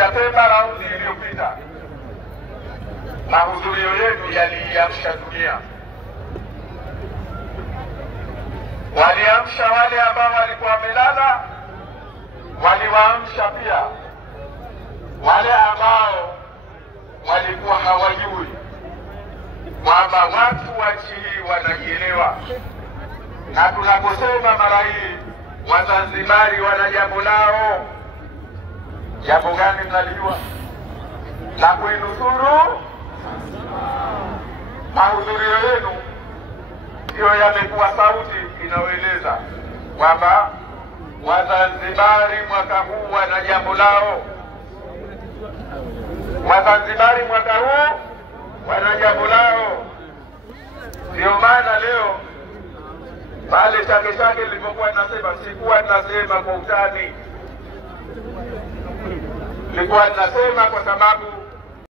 Septemba raundi iliyopita mahudhurio yetu yaliamsha dunia. Waliamsha wale ambao walikuwa wamelala, waliwaamsha pia wale ambao walikuwa hawajui kwamba watu wa nchi hii wanajielewa. Na tunaposema mara hii Wazanzibari wana jambo lao, jambo gani mnalijua? La kuinusuru. Mahudhurio yenu ndio yamekuwa sauti inayoeleza kwamba Wazanzibari mwaka huu wana jambo lao. Wazanzibari mwaka huu wana jambo lao. Ndio maana leo pale Chake Chake nilipokuwa nasema, sikuwa nasema kwa utani. Nilikuwa nasema kwa sababu